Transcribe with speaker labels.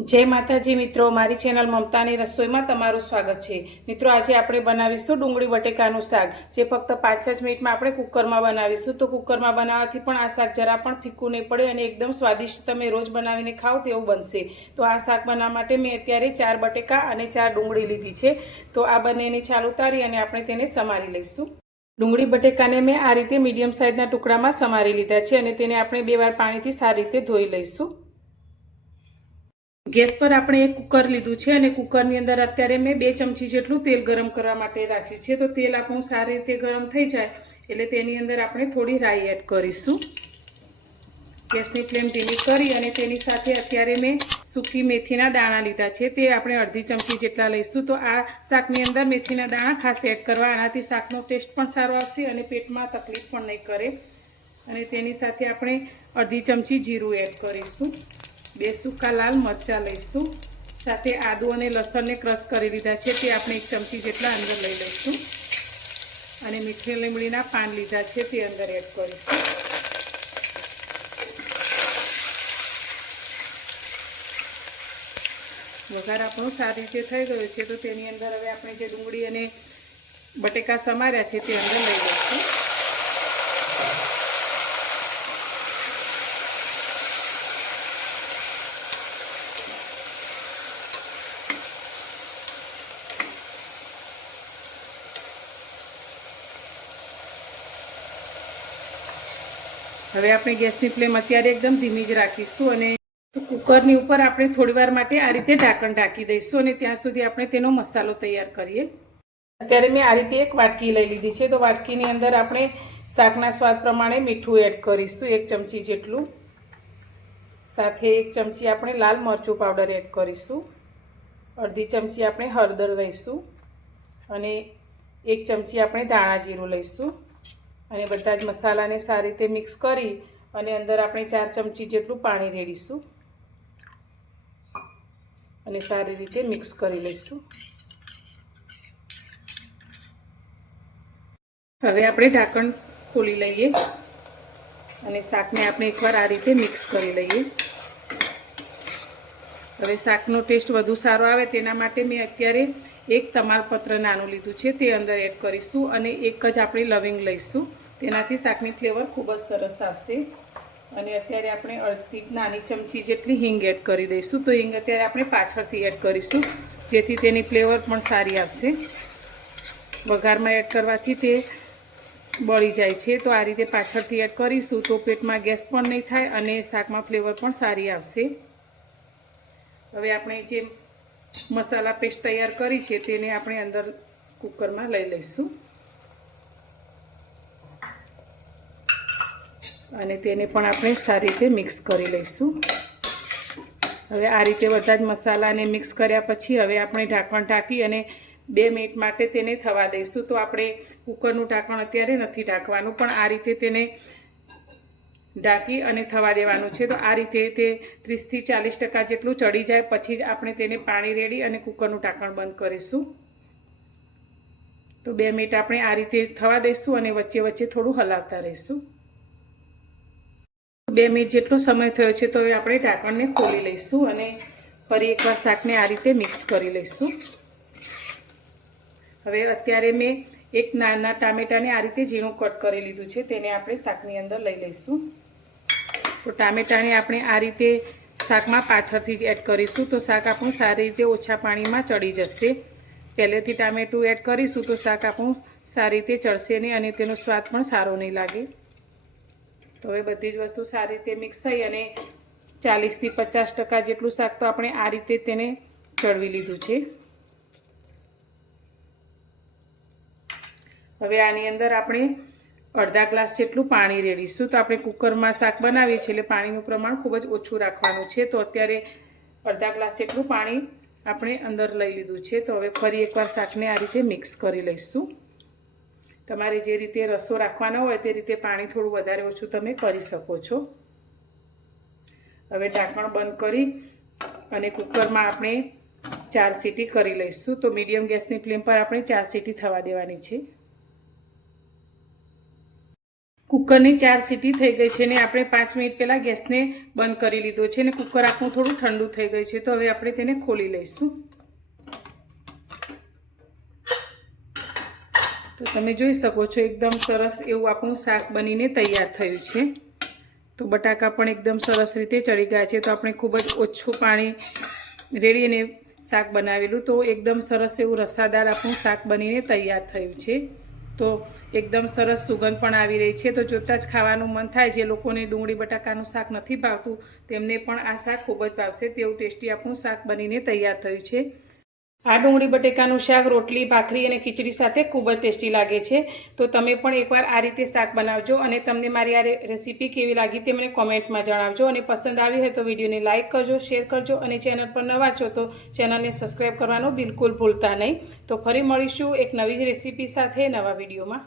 Speaker 1: જય માતાજી મિત્રો, મારી ચેનલ મમતાની રસોઈમાં તમારું સ્વાગત છે. મિત્રો, આજે આપણે બનાવીશું ડુંગળી બટેકાનું શાક. જે ફક્ત પાંચ જ મિનિટમાં આપણે કુકરમાં બનાવીશું. તો કુકરમાં બનાવવાથી પણ આ શાક જરા પણ ફીકું નહીં પડે અને એકદમ સ્વાદિષ્ટ તમે રોજ બનાવીને ખાઓ તેવું બનશે. તો આ શાક બનાવવા માટે મેં અત્યારે ચાર બટેકા અને ચાર ડુંગળી લીધી છે. તો આ બંનેની છાલ ઉતારી અને આપણે તેને સમારી લઈશું. ડુંગળી બટેકાને મેં આ રીતે મીડિયમ સાઇઝના ટુકડામાં સમારી લીધા છે અને તેને આપણે બે વાર પાણીથી સારી રીતે ધોઈ લઈશું. ગેસ પર આપણે એક કુકર લીધું છે અને કુકરની અંદર અત્યારે મેં બે ચમચી જેટલું તેલ ગરમ કરવા માટે રાખ્યું છે. તો તેલ આપણું સારી રીતે ગરમ થઈ જાય એટલે તેની અંદર આપણે થોડી રાઈ એડ કરીશું. ગેસની ફ્લેમ ધીમી કરી અને તેની સાથે અત્યારે મેં સૂકી મેથીના દાણા લીધા છે. તે આપણે અડધી ચમચી જેટલા લઈશું. તો આ શાકની અંદર મેથીના દાણા ખાસ એડ કરવા. આનાથી શાકનો ટેસ્ટ પણ સારો આવશે અને પેટમાં તકલીફ પણ નહીં કરે. અને તેની સાથે આપણે અડધી ચમચી જીરું એડ કરીશું. બે સૂકા લાલ મરચાં લઈશું. સાથે આદુ અને લસણને ક્રશ કરી લીધા છે, તે આપણે એક ચમચી જેટલા અંદર લઈ લઈશું. અને મીઠી લીમડીના પાન લીધા છે, તે અંદર એડ કરીશું. વઘાર આપણો સારી રીતે થઈ ગયો છે, તો તેની અંદર હવે આપણે જે ડુંગળી અને બટેકા સમાર્યા છે, તે અંદર લઈ લઈશું. હવે આપણે ગેસની ફ્લેમ અત્યારે એકદમ ધીમી જ રાખીશું અને કુકરની ઉપર આપણે થોડીવાર માટે આ રીતે ઢાંકણ ઢાંકી દઈશું અને ત્યાં સુધી આપણે તેનો મસાલો તૈયાર કરીએ. અત્યારે મેં આ રીતે એક વાટકી લઈ લીધી છે, તો વાટકીની અંદર આપણે શાકના સ્વાદ પ્રમાણે મીઠું એડ કરીશું, એક ચમચી જેટલું. સાથે એક ચમચી આપણે લાલ મરચું પાવડર એડ કરીશું. અડધી ચમચી આપણે હળદર લઈશું અને એક ચમચી આપણે ધાણા જીરું લઈશું. અને બધા જ મસાલાને સારી રીતે મિક્સ કરી અને અંદર આપણે ચાર ચમચી જેટલું પાણી રેડીશું. અને સારી રીતે મિક્સ કરી લઈશું. હવે આપણે ઢાંકણ ખોલી લઈએ અને શાકને આપણે એકવાર આ રીતે મિક્સ કરી લઈએ. હવે શાકનો ટેસ્ટ વધુ સારો આવે તેના માટે મેં અત્યારે એક તમાલપત્ર નાનું લીધું છે, તે અંદર એડ કરીશું અને એક જ આપણે લવિંગ લઈશું. તેનાથી શાકની ફ્લેવર ખૂબ જ સરસ આવશે. અને અત્યારે આપણે અડધી નાની ચમચી જેટલી હિંગ એડ કરી દઈશું. તો હિંગ અત્યારે આપણે પાછળથી એડ કરીશું, જેથી તેની ફ્લેવર પણ સારી આવશે. વઘારમાં એડ કરવાથી તે બળી જાય છે. તો આ રીતે પાછળથી એડ કરીશું તો પેટમાં ગેસ પણ નહીં થાય અને શાકમાં ફ્લેવર પણ સારી આવશે. હવે આપણે જે મસાલા પેસ્ટ તૈયાર કરી છે, તેને આપણે અંદર કુકરમાં લઈ લઈશું. અને તેને પણ આપણે સારી રીતે મિક્સ કરી લઈશું. હવે આ રીતે બધા જ મસાલાને મિક્સ કર્યા પછી હવે આપણે ઢાંકણ ઢાંકી અને બે મિનિટ માટે તેને થવા દઈશું. તો આપણે કુકરનું ઢાંકણ અત્યારે નથી ઢાંકવાનું, પણ આ રીતે તેને ઢાંકી અને થવા દેવાનું છે. તો આ રીતે તે ત્રીસથી ચાલીસ ટકા જેટલું ચડી જાય, પછી જ આપણે તેને પાણી રેડી અને કુકરનું ઢાંકણ બંધ કરીશું. તો બે મિનિટ આપણે આ રીતે થવા દઈશું અને વચ્ચે વચ્ચે થોડું હલાવતા રહીશું. બે મિનિટ જેટલો સમય થયો છે તો હવે આપણે ઢાંકણને ખોલી લઈશું અને ફરી એકવાર શાકને આ રીતે મિક્સ કરી લઈશું. હવે અત્યારે મેં એક નાના ટામેટાને આ રીતે ઝીણું કટ કરી લીધું છે, તેને આપણે શાકની અંદર લઈ લઈશું. તો ટામેટાને આપણે આ રીતે શાકમાં પાછળથી જ એડ કરીશું તો શાક આપણું સારી રીતે ઓછા પાણીમાં ચડી જશે. પહેલેથી ટામેટું એડ કરીશું તો શાક આપણું સારી રીતે ચડશે નહીં અને તેનો સ્વાદ પણ સારો નહીં લાગે. તો હવે બધી જ વસ્તુ સારી રીતે મિક્સ થઈ અને ચાલીસથી પચાસ ટકા જેટલું શાક તો આપણે આ રીતે તેને ચડવી લીધું છે. હવે આની અંદર આપણે અડધા ગ્લાસ જેટલું પાણી રેડીશું. તો આપણે કુકરમાં શાક બનાવીએ છીએ એટલે પાણીનું પ્રમાણ ખૂબ જ ઓછું રાખવાનું છે. તો અત્યારે અડધા ગ્લાસ જેટલું પાણી આપણે અંદર લઈ લીધું છે. તો હવે ફરી એકવાર શાકને આ રીતે મિક્સ કરી લઈશું. તમારે જે રીતે રસો રાખવાનો હોય તે રીતે પાણી થોડું વધારે ઓછું તમે કરી શકો છો. હવે ઢાંકણ બંધ કરી અને કુકરમાં આપણે ચાર સીટી કરી લઈશું. તો મીડિયમ ગેસની ફ્લેમ પર આપણે ચાર સીટી થવા દેવાની છે. કુકરની ચાર સીટી થઈ ગઈ છે ને આપણે પાંચ મિનિટ પહેલાં ગેસને બંધ કરી લીધો છે અને કુકર આપણું થોડું ઠંડુ થઈ ગયું છે. તો હવે આપણે તેને ખોલી લઈશું. તો તમે જોઈ શકો છો, એકદમ સરસ એવું આપણું શાક બનીને તૈયાર થયું છે. તો બટાકા પણ એકદમ સરસ રીતે ચડી ગયા છે, તો આપણે ખૂબ જ ઓછું પાણી રેડીને શાક બનાવેલું. તો એકદમ સરસ એવું રસાદાર આપણું શાક બનીને તૈયાર થયું છે. તો એકદમ સરસ સુગંધ પણ આવી રહી છે. તો જોતાં જ ખાવાનું મન થાય, જે લોકોને ડુંગળી બટાકાનું શાક નથી ભાવતું, તેમને પણ આ શાક ખૂબ જ ભાવશે. તેવું ટેસ્ટી આપણું શાક બનીને તૈયાર થયું છે. આ ડુંગળી બટેકાનું શાક, રોટલી, ભાખરી અને ખીચડી સાથે ખૂબ જ ટેસ્ટી લાગે છે. તો તમે પણ એકવાર આ રીતે શાક બનાવજો અને તમને મારી આ રેસીપી કેવી લાગી તે મને કોમેન્ટમાં જણાવજો. અને પસંદ આવી હોય તો વિડીયોને લાઇક કરજો, શેર કરજો અને ચેનલ પર નવા છો તો ચેનલને સબસ્ક્રાઈબ કરવાનું બિલકુલ ભૂલતા નહીં. તો ફરી મળીશું એક નવી જ રેસીપી સાથે નવા વિડીયોમાં.